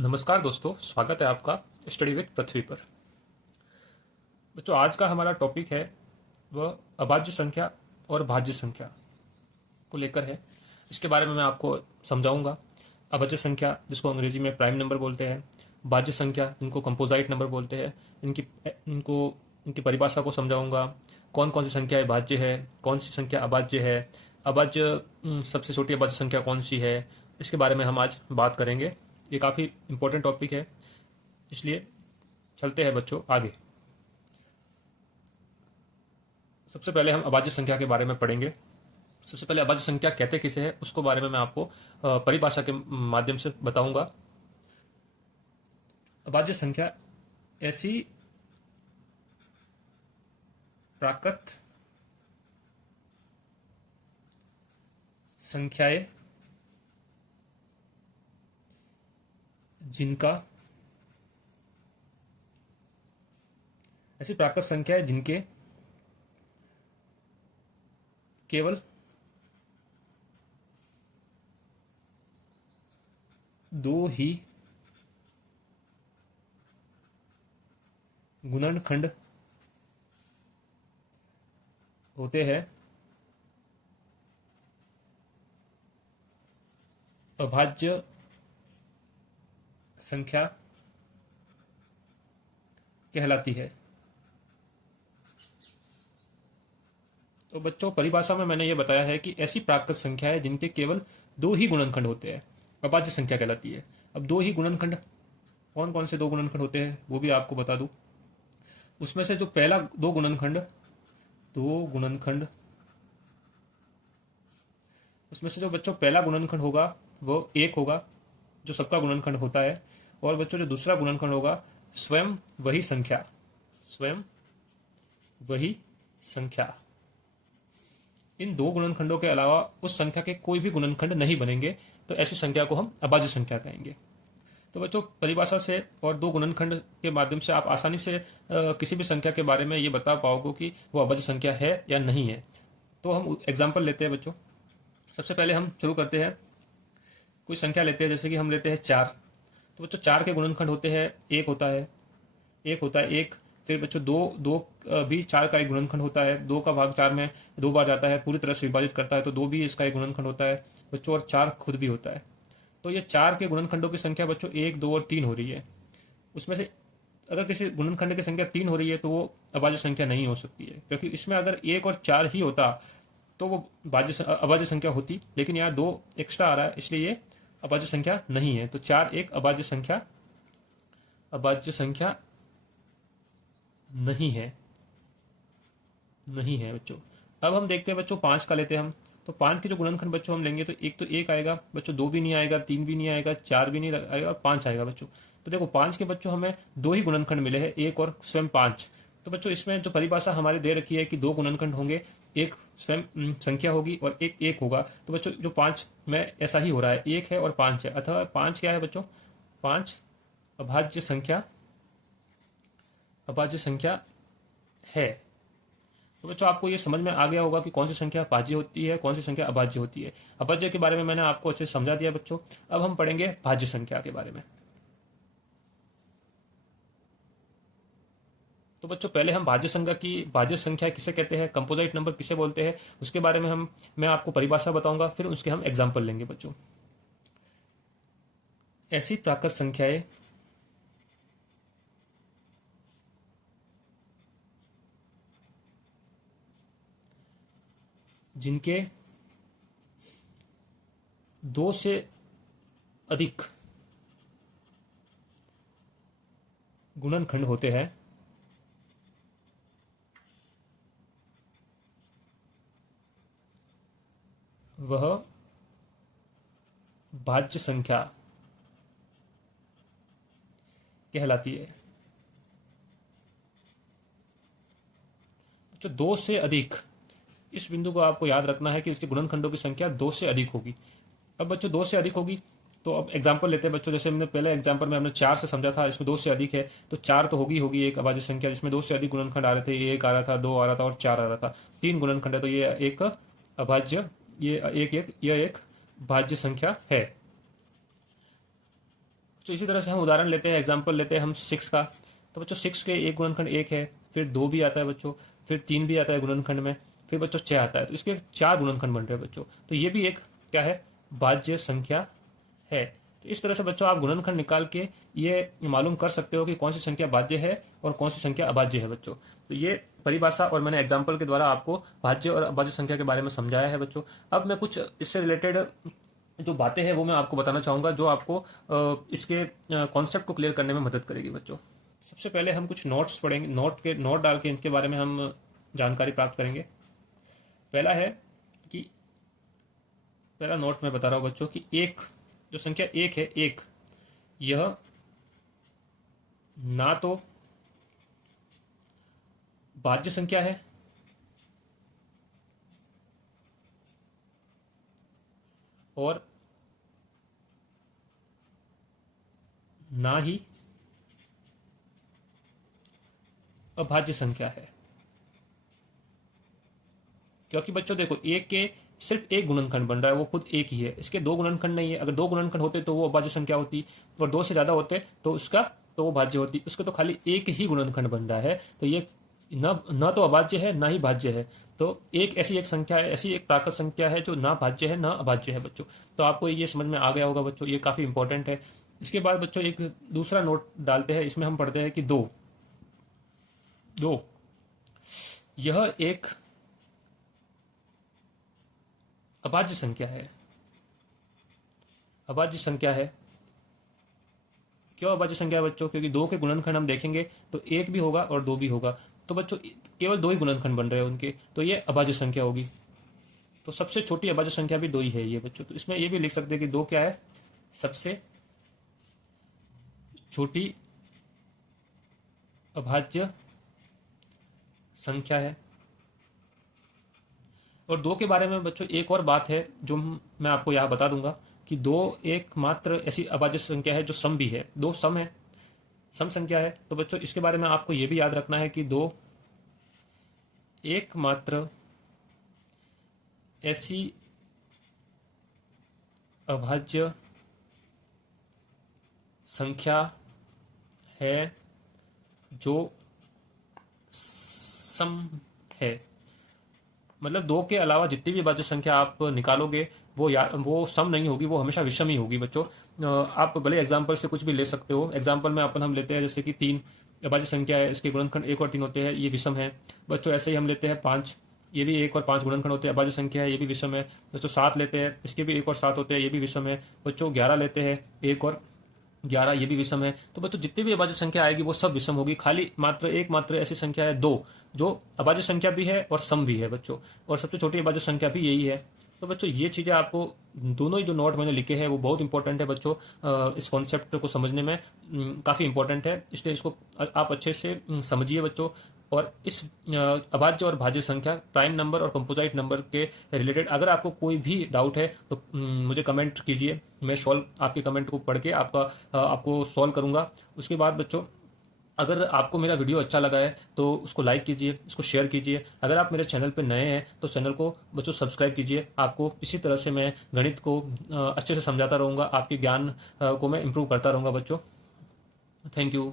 नमस्कार दोस्तों, स्वागत है आपका स्टडी विद पृथ्वी पर। बच्चों, आज का हमारा टॉपिक है वह अभाज्य संख्या और भाज्य संख्या को लेकर है। इसके बारे में मैं आपको समझाऊंगा। अभाज्य संख्या जिसको अंग्रेजी में प्राइम नंबर बोलते हैं, भाज्य संख्या जिनको कंपोजिट नंबर बोलते हैं, इनकी परिभाषा को समझाऊंगा। कौन कौन सी संख्याएं भाज्य है, कौन सी संख्या अभाज्य है, अभाज्य सबसे छोटी अभाज्य संख्या कौन सी है, इसके बारे में हम आज बात करेंगे। ये काफ़ी इंपॉर्टेंट टॉपिक है, इसलिए चलते हैं बच्चों आगे। सबसे पहले हम अभाज्य संख्या के बारे में पढ़ेंगे। सबसे पहले अभाज्य संख्या कहते किसे है उसको बारे में मैं आपको परिभाषा के माध्यम से बताऊंगा। अभाज्य संख्या ऐसी प्राकृत संख्याएं जिनके केवल दो ही गुणनखंड होते हैं, अभाज्य संख्या कहलाती है। तो बच्चों, परिभाषा में मैंने ये बताया है कि ऐसी प्राकृत संख्या है जिनके केवल दो ही गुणनखंड होते हैं, अभाज्य संख्या कहलाती है। अब दो ही गुणनखंड, कौन कौन से दो गुणनखंड होते हैं वो भी आपको बता दूं। उसमें से जो पहला दो गुणनखंड उसमें से जो बच्चों पहला गुणनखंड होगा वो एक होगा, जो सबका गुणनखंड होता है। और बच्चों जो दूसरा गुणनखंड होगा स्वयं वही संख्या। इन दो गुणनखंडों के अलावा उस संख्या के कोई भी गुणनखंड नहीं बनेंगे, तो ऐसी संख्या को हम अभाज्य संख्या कहेंगे। तो बच्चों, परिभाषा से और दो गुणनखंड के माध्यम से आप आसानी से किसी भी संख्या के बारे में ये बता पाओगे कि वो अभाज्य संख्या है या नहीं है। तो हम एग्जाम्पल लेते हैं बच्चों। सबसे पहले हम शुरू करते हैं, कोई संख्या लेते हैं, जैसे कि हम लेते हैं 4। तो बच्चों 4 के गुणनखंड होते हैं, एक होता है एक। फिर बच्चों दो भी 4 का एक गुणनखंड होता है, 2 का भाग 4 में 2 बार जाता है, पूरी तरह से विभाजित करता है, तो 2 भी इसका एक गुणनखंड होता है बच्चों। और 4 खुद भी होता है। तो ये 4 के गुणनखंडों की संख्या बच्चों 1, 2 और 3 हो रही है। उसमें से अगर किसी गुणनखंड की संख्या 3 हो रही है तो वो अभाज्य संख्या नहीं हो सकती है, क्योंकि इसमें अगर 1 और 4 ही होता तो वो अभाज्य संख्या होती, लेकिन यहाँ 2 एक्स्ट्रा आ रहा है, इसलिए ये अभाज्य संख्या नहीं है। तो 4 एक अभाज्य संख्या नहीं है बच्चों। अब हम देखते हैं बच्चों 5 का लेते हैं हम। तो 5 के जो गुणनखंड बच्चों हम लेंगे, तो एक तो एक आएगा बच्चों, 2 भी नहीं आएगा, 3 भी नहीं आएगा, 4 भी नहीं आएगा और 5 आएगा बच्चों। तो देखो 5 के बच्चों हमें दो ही गुणनखंड मिले हैं, एक और स्वयं 5। तो बच्चों इसमें जो परिभाषा हमारी दे रखी है कि दो गुणनखंड होंगे, एक स्वयं संख्या होगी और एक होगा। तो बच्चों जो 5 में ऐसा ही हो रहा है, 1 है और 5 है, अथवा 5 क्या है बच्चों, 5 अभाज्य संख्या है। तो बच्चों आपको ये समझ में आ गया होगा कि कौन सी संख्या भाज्य होती है, कौन सी संख्या अभाज्य होती है। अभाज्य के बारे में मैंने आपको अच्छे से समझा दिया बच्चों। अब हम पढ़ेंगे भाज्य संख्या के बारे में। तो बच्चों पहले हम भाज्य संख्या किसे कहते हैं, कंपोजिट नंबर किसे बोलते हैं, उसके बारे में मैं आपको परिभाषा बताऊंगा, फिर उसके हम एग्जाम्पल लेंगे बच्चों। ऐसी प्राकृत संख्याएं जिनके दो से अधिक गुणनखंड होते हैं, वह भाज्य संख्या कहलाती है। जो 2 से अधिक, इस बिंदु को आपको याद रखना है कि इसके गुणनखंडों की संख्या 2 से अधिक होगी। अब बच्चों 2 से अधिक होगी, तो अब एग्जाम्पल लेते हैं बच्चों। जैसे हमने पहले एग्जाम्पल में हमने 4 से समझा था, इसमें 2 से अधिक है, तो 4 तो होगी एक अभाज्य संख्या जिसमें 2 से अधिक गुणनखंड आ रहे थे। 1 आ रहा था, 2 आ रहा था और 4 आ रहा था। 3 गुणनखंड है, तो ये एक अभाज्य, ये एक भाज्य संख्या है। तो इसी तरह से हम उदाहरण लेते हैं, एग्जाम्पल लेते हैं हम 6 का। तो बच्चों 6 के एक गुणनखंड 1 है, फिर 2 भी आता है बच्चों, फिर 3 भी आता है गुणनखंड में, फिर बच्चों 6 आता है। तो इसके 4 गुणनखंड बन रहे हैं बच्चों। तो ये भी एक क्या है, भाज्य संख्या है। तो इस तरह से बच्चों आप गुणनखंड निकाल के ये मालूम कर सकते हो कि कौन सी संख्या भाज्य है और कौन सी संख्या अभाज्य है बच्चों। तो ये परिभाषा और मैंने एग्जाम्पल के द्वारा आपको भाज्य और अभाज्य संख्या के बारे में समझाया है बच्चों। अब मैं कुछ इससे रिलेटेड जो बातें हैं वो मैं आपको बताना चाहूंगा, जो आपको इसके कॉन्सेप्ट को क्लियर करने में मदद करेगी बच्चों। सबसे पहले हम कुछ नोट्स पढ़ेंगे, नोट डाल के इनके बारे में हम जानकारी प्राप्त करेंगे। पहला है कि पहला नोट मैं बता रहा हूं बच्चों कि एक जो संख्या 1 है, एक, यह ना तो भाज्य संख्या है और ना ही अभाज्य संख्या है। क्योंकि बच्चों देखो, एक के सिर्फ एक गुणनखंड बन रहा है, वो खुद एक ही है, इसके दो गुणनखंड नहीं है। अगर दो गुणनखंड होते तो वो अभाज्य संख्या होती, और दो से ज्यादा होते तो वो भाज्य होती। उसके तो खाली एक ही गुणनखंड बन रहा है, तो ये न तो अभाज्य है ना ही भाज्य है। तो एक संख्या है, ऐसी एक प्राकृत संख्या है जो ना भाज्य है ना अभाज्य है बच्चों। तो आपको ये समझ में आ गया होगा बच्चों, ये काफी इंपॉर्टेंट है। इसके बाद बच्चों एक दूसरा नोट डालते हैं, इसमें हम पढ़ते हैं कि दो यह एक अभाज्य संख्या है। अभाज्य संख्या है, क्यों अभाज्य संख्या है बच्चों? क्योंकि दो के गुणनखंड हम देखेंगे तो एक भी होगा और दो भी होगा। तो बच्चों केवल दो ही गुणनखंड बन रहे हैं उनके, तो ये अभाज्य संख्या होगी। तो सबसे छोटी अभाज्य संख्या भी दो ही है ये बच्चों। तो इसमें ये भी लिख सकते हैं कि दो क्या है, सबसे छोटी अभाज्य संख्या है। और दो के बारे में बच्चों एक और बात है जो मैं आपको यहां बता दूंगा कि दो एकमात्र ऐसी अभाज्य संख्या है जो सम भी है। दो सम है, सम संख्या है। तो बच्चों इसके बारे में आपको यह भी याद रखना है कि दो एकमात्र ऐसी अभाज्य संख्या है जो सम है। मतलब दो के अलावा जितनी भी अभाज्य संख्या आप निकालोगे वो सम नहीं होगी, वो हमेशा विषम ही होगी बच्चों। आप भले एग्जाम्पल से कुछ भी ले सकते हो। एग्जाम्पल में हम लेते हैं जैसे कि 3 अभाज्य संख्या है, इसके गुणनखंड 1 और 3 होते हैं, ये विषम है बच्चों। ऐसे ही हम लेते हैं 5, ये भी 1 और 5 गुणनखंड होते हैं, अभाज्य संख्या है, ये भी विषम है बच्चों। 7 लेते हैं, इसके भी 1 और 7 होते हैं, ये भी विषम है बच्चों। 11 लेते हैं, 1 और 11, ये भी विषम है। तो बच्चों जितनी भी अभाज्य संख्या आएगी वो सब विषम होगी। खाली एकमात्र ऐसी संख्या है दो जो अभाज्य संख्या भी है और सम भी है बच्चों। और सबसे छोटी अभाज्य संख्या भी यही है। तो बच्चों ये चीजें आपको, दोनों ही जो नोट मैंने लिखे हैं वो बहुत इंपॉर्टेंट है बच्चों। इस कॉन्सेप्ट को समझने में काफी इंपॉर्टेंट है, इसलिए इसको आप अच्छे से समझिए बच्चों। और इस अभाज्य और भाज्य संख्या, प्राइम नंबर और कंपोजिट नंबर के रिलेटेड अगर आपको कोई भी डाउट है तो मुझे कमेंट कीजिए। मैं आपके कमेंट को पढ़ के आपको सॉल्व करूंगा। उसके बाद बच्चों अगर आपको मेरा वीडियो अच्छा लगा है तो उसको लाइक कीजिए, इसको शेयर कीजिए। अगर आप मेरे चैनल पर नए हैं तो चैनल को बच्चों सब्सक्राइब कीजिए। आपको इसी तरह से मैं गणित को अच्छे से समझाता रहूंगा, आपके ज्ञान को मैं इम्प्रूव करता रहूंगा बच्चों। Thank you.